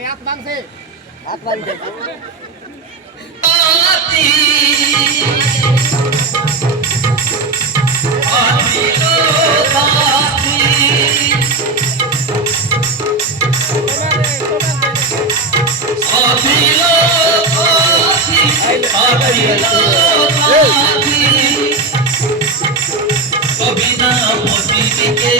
হাত ভাঙছে কবিতা মতি দিকে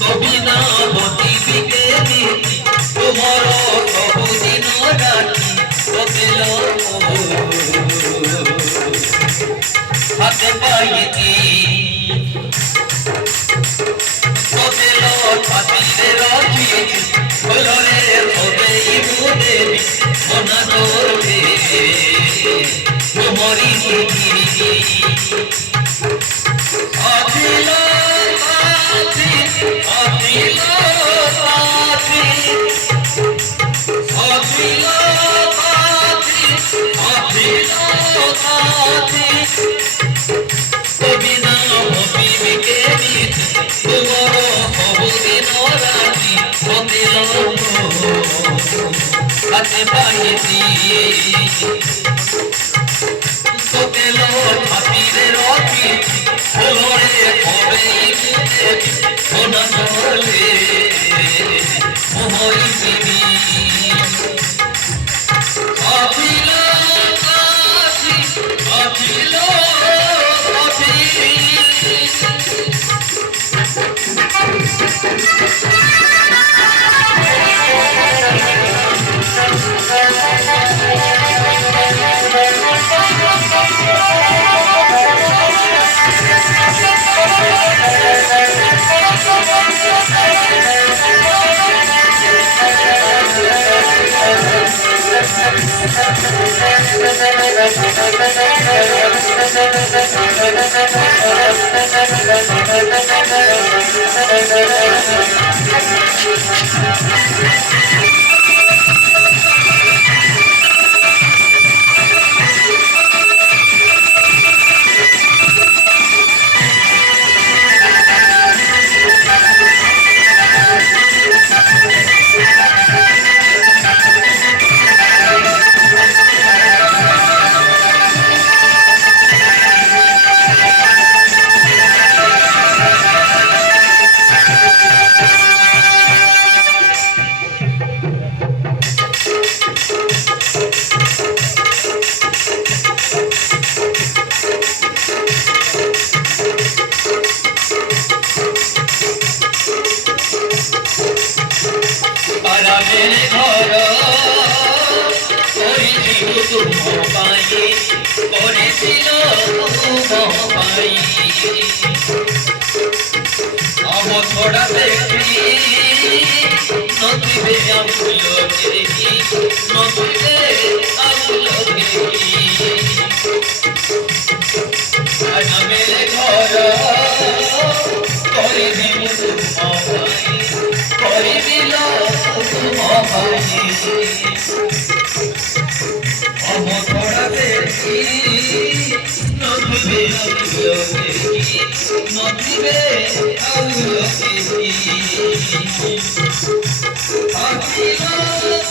কবিতা মতি দিকে তোমার কবদিন রাখি কপিল হাতে পাইছি কপিল হাতিরে রাখিয়েছি বলরে হবে ইমুদে মনা করবে তোমারি দিদি আদিল পাতি আদিল পাতি আদিল পাতি আদিল পাতি কবিনা হবি বিকেবি তোমার হবদিন রাতি কপিল হাতে পাইছি কপিল হাতিরে রাখি বলরে হবে ইমুদে মনা করবে মোহই দিদি আদিল পাতি আদিল পাতি আরামের ঘর করেছিল তুম পাই করেছিল তুম পাই আম ছড়া দেখি নদিবে আমুল দেখি নদিবে আমুল দেখি আরামের ঘর করে দিল তুম পাই করে দিল অম ধরা দেখি নদিবে আউল দেখি নদিবে আউল দেখি আদিল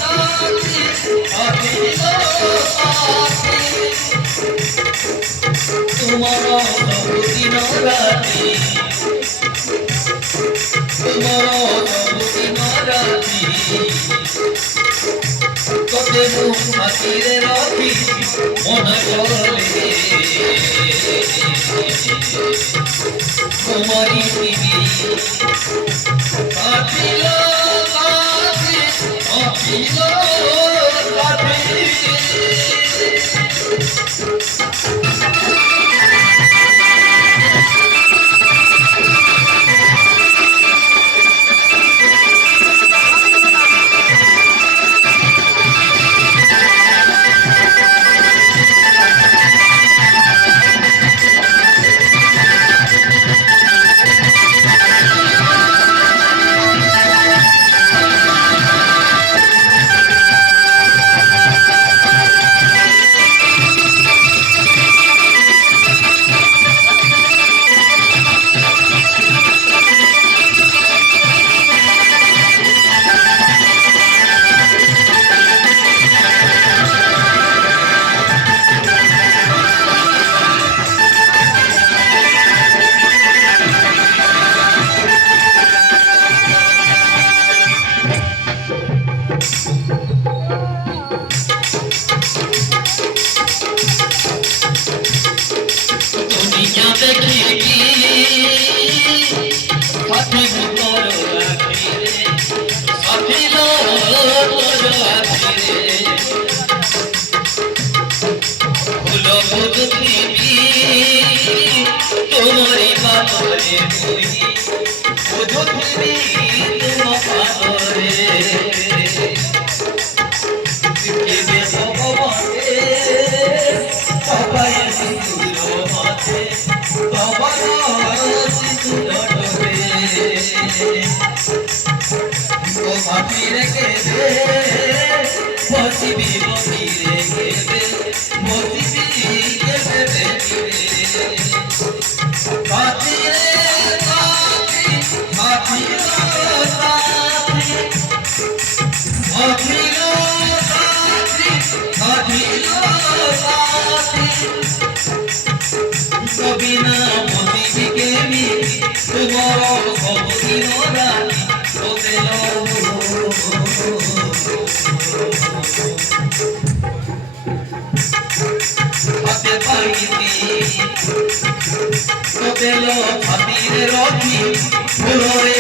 পাতি আদিল পাতি তোমার দিন রাতি তোমার দিন রাতি কবে হাতিরে রাখি মনে করলে তোমারি দিদি আদিল পাতি আদিল পাতি প্রেম তোর আখিরে সাথিল তোর আখিরে ফুল বুঝিবি তোমারি বাতরে তুই বুঝিবি তুম পাদরে কেবে ভগবতে সবাই সিঁদুর হাতে সবার সিঁদুর ডরে ও ভাবি রেখে দে বসিবি বসি রেখে দে বসিবি কেবে বেরিবে সাথী রে সাথী সাথী সাথী কবিনা মতিবি কেমি তোমার সবদিন রানি তোদেল হাতে পাইতি তোদেল ছাতিরে রখি ফুলরে